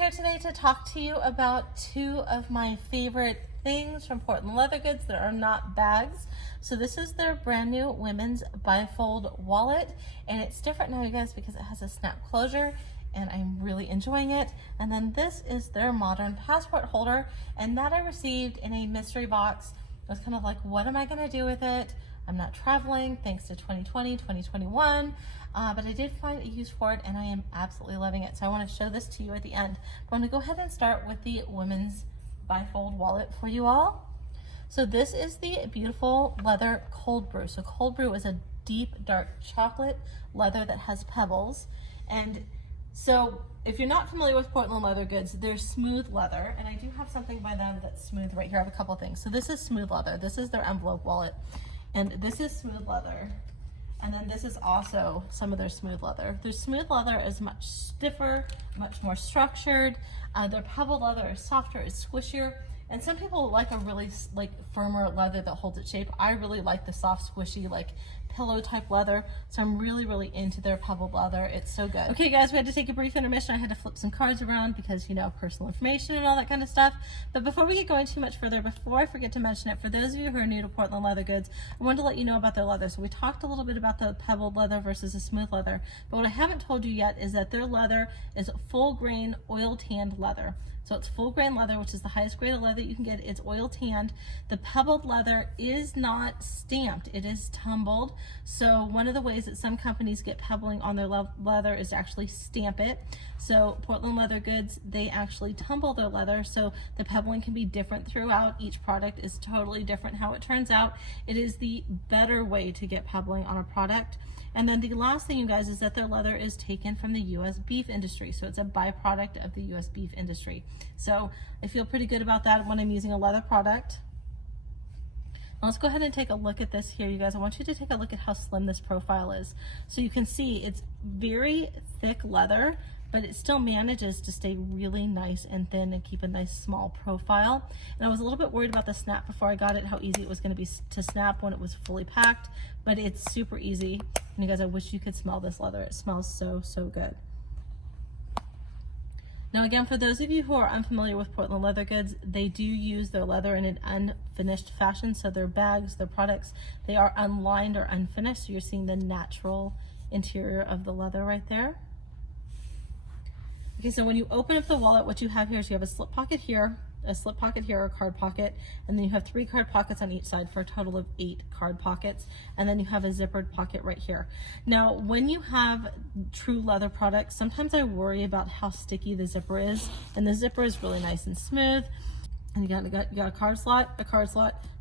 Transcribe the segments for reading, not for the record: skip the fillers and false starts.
here today to talk to you about two of my favorite things from Portland Leather Goods that are not bags. So this is their brand new women's Bifold wallet, and it's different now, you guys, because it has a snap closure and I'm really enjoying it. And then this is their modern passport holder, and that I received in a mystery box. I was kind of like, what am I gonna do with it? I'm not traveling thanks to 2020, 2021, but I did find a use for it and I am absolutely loving it. So I want to show this to you at the end. But I'm going to go ahead and start with the women's Bifold wallet for you all. So this is the beautiful leather Coldbrew. So Coldbrew is a deep dark chocolate leather that has pebbles. And so if you're not familiar with Portland Leather Goods, there's smooth leather, and I do have something by them that's smooth right here. I have a couple things. So this is smooth leather. This is their envelope wallet. And this is smooth leather. And then this is also some of their smooth leather. Their smooth leather is much stiffer, much more structured. Their pebble leather is softer, is squishier. And some people like a really firmer leather that holds its shape. I really like the soft, squishy, pillow type leather. So I'm really into their pebble leather. It's so good. Okay guys, we had to take a brief intermission. I had to flip some cards around because, you know, personal information and all that kind of stuff. But before we get going too much further, before I forget to mention it, for those of you who are new to Portland Leather Goods, I wanted to let you know about their leather. So we talked a little bit about the pebbled leather versus the smooth leather. But what I haven't told you yet is that their leather is full grain oil tanned leather. So it's full grain leather, which is the highest grade of leather you can get. It's oil tanned. The pebbled leather is not stamped, it is tumbled. So one of the ways that some companies get pebbling on their leather is to actually stamp it. So Portland Leather Goods, they actually tumble their leather, so the pebbling can be different throughout. Each product is totally different how it turns out. It is the better way to get pebbling on a product. And then the last thing, you guys, is that their leather is taken from the U.S. beef industry. So it's a byproduct of the U.S. beef industry. So I feel pretty good about that when I'm using a leather product. Now let's go ahead and take a look at this here, you guys. I want you to take a look at how slim this profile is. So you can see it's very thick leather, but it still manages to stay really nice and thin and keep a nice small profile. And I was a little bit worried about the snap before I got it, how easy it was going to be to snap when it was fully packed, but it's super easy. And you guys, I wish you could smell this leather. It smells so good. Now again, for those of you who are unfamiliar with Portland Leather Goods, they do use their leather in an unfinished fashion. So their bags, their products, they are unlined or unfinished. So you're seeing the natural interior of the leather right there. Okay, so when you open up the wallet, what you have here is you have a slip pocket here, a slip pocket here, a card pocket, and then you have 3 card pockets on each side for a total of 8 card pockets, and then you have a zippered pocket right here. Now, when you have true leather products, sometimes I worry about how sticky the zipper is, and the zipper is really nice and smooth. And you got a card slot,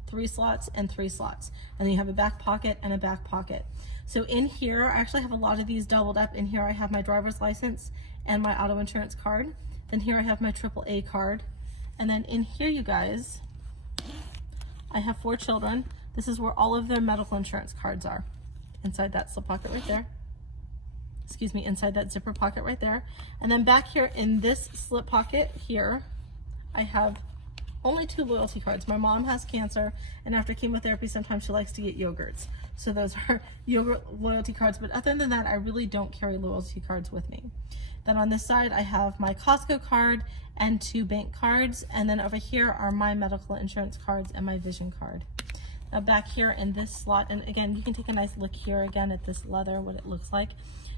3 slots, and 3 slots. And then you have a back pocket and a back pocket. So in here, I actually have a lot of these doubled up. In here I have my driver's license and my auto insurance card. Then here I have my AAA card. And then in here, you guys, I have 4 children. This is where all of their medical insurance cards are. Inside that slip pocket right there. Excuse me, inside that zipper pocket right there. And then back here in this slip pocket here, I have only 2 loyalty cards. My mom has cancer, and after chemotherapy, sometimes she likes to get yogurts. So those are yogurt loyalty cards, but other than that, I really don't carry loyalty cards with me. Then on this side, I have my Costco card and 2 bank cards, and then over here are my medical insurance cards and my vision card. Now back here in this slot, and again, you can take a nice look here again at this leather, what it looks like.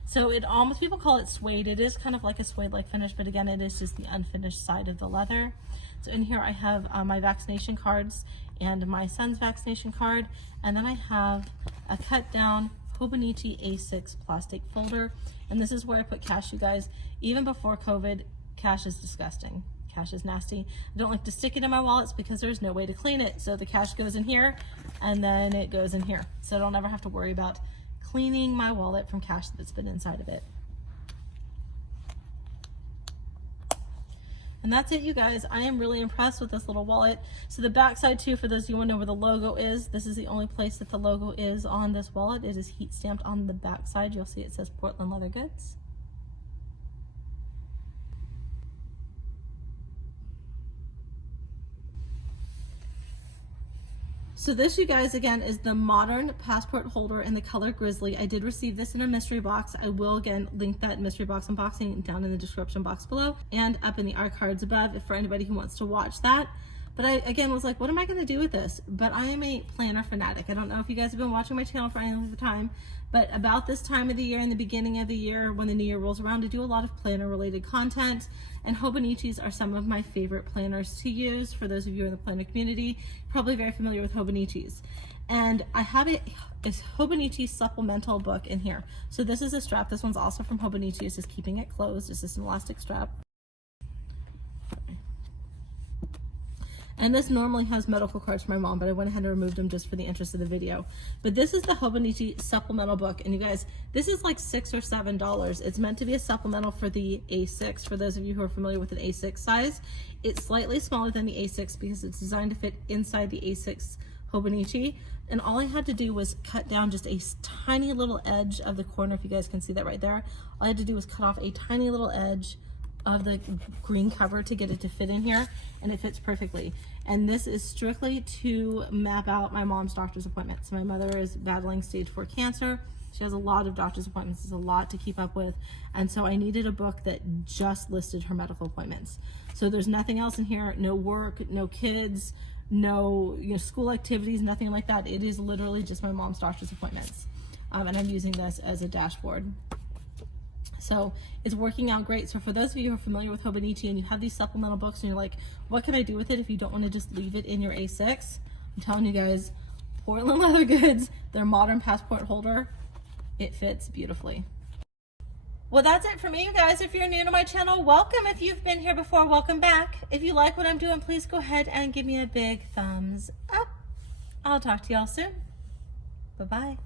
So it almost, people call it suede. It is kind of like a suede-like finish, but again, it is just the unfinished side of the leather. So in here I have my vaccination cards and my son's vaccination card, and then I have a cut down Hobonichi A6 plastic folder, and this is where I put cash, you guys. Even before COVID, cash is disgusting. Cash is nasty. I don't like to stick it in my wallets because there's no way to clean it. So the cash goes in here and then it goes in here. So I don't ever have to worry about cleaning my wallet from cash that's been inside of it. And that's it, you guys. I am really impressed with this little wallet. So the back side too, for those of you who want to know where the logo is, this is the only place that the logo is on this wallet. It is heat stamped on the back side. You'll see it says Portland Leather Goods. So this, you guys, again, is the modern passport holder in the color Grizzly. I did receive this in a mystery box. I will, again, link that mystery box unboxing down in the description box below and up in the art cards above for anybody who wants to watch that. But I, again, was like, what am I going to do with this? But I am a planner fanatic. I don't know if you guys have been watching my channel for any length of time, but about this time of the year, in the beginning of the year, when the new year rolls around, I do a lot of planner related content, and Hobonichis are some of my favorite planners to use. For those of you in the planner community, probably very familiar with Hobonichis. And I have a Hobonichi Supplemental book in here. So this is a strap. This one's also from Hobonichi. It's just keeping it closed. It's just an elastic strap. And this normally has medical cards for my mom, but I went ahead and removed them just for the interest of the video. But this is the Hobonichi Supplemental book. And you guys, this is like $6 or $7. It's meant to be a supplemental for the A6. For those of you who are familiar with an A6 size, it's slightly smaller than the A6 because it's designed to fit inside the A6 Hobonichi. And all I had to do was cut down just a tiny little edge of the corner. If you guys can see that right there, all I had to do was cut off a tiny little edge of the green cover to get it to fit in here, and it fits perfectly. And this is strictly to map out my mom's doctor's appointments. My mother is battling stage 4 cancer. She has a lot of doctor's appointments. It's a lot to keep up with, and so I needed a book that just listed her medical appointments. So there's nothing else in here, no work, no kids, no school activities, nothing like that. It is literally just my mom's doctor's appointments. And I'm using this as a dashboard. So it's working out great. So for those of you who are familiar with Hobonichi and you have these supplemental books and you're like, what can I do with it if you don't want to just leave it in your A6? I'm telling you guys, Portland Leather Goods, their modern passport holder, it fits beautifully. Well, that's it for me, you guys. If you're new to my channel, welcome. If you've been here before, welcome back. If you like what I'm doing, please go ahead and give me a big thumbs up. I'll talk to y'all soon. Bye-bye.